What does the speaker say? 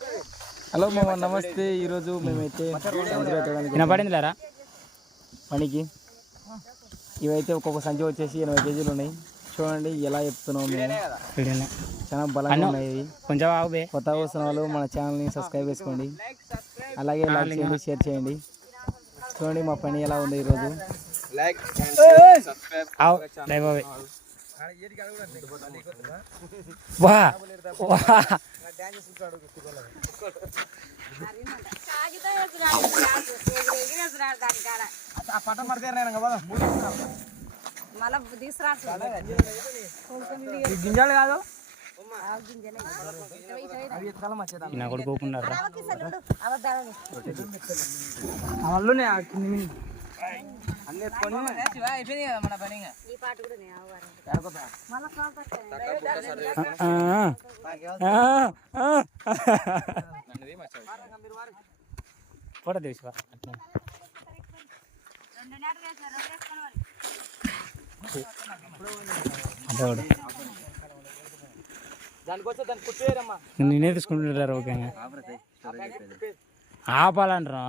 Hello మామ నమస్తే. ఈరోజు మేమైతే వినపడిందిలేరా పనికి ఇవైతే ఒక్కొక్క సంచి వచ్చేసి 80 కేజీలు ఉన్నాయి. చూడండి ఎలా చెప్తున్నాం మేము. చాలా బలంగా ఉన్నాయి ఇవి. కొంచెం ఆగుబే. కొత్త వస్తున్న వాళ్ళు మన ఛానల్ని సబ్స్క్రైబ్ చేసుకోండి, అలాగే లైక్ చేయండి, షేర్ చేయండి. చూడండి మా పని ఎలా ఉంది ఈరోజు. వా గింజాలు కాదు నా కొడుకోకున్నారా అన్నీ ఎత్తుకొని ఫోటో తీసుకో. నేనే తీసుకుంటున్నారు ఓకే ఆపాలంటారా.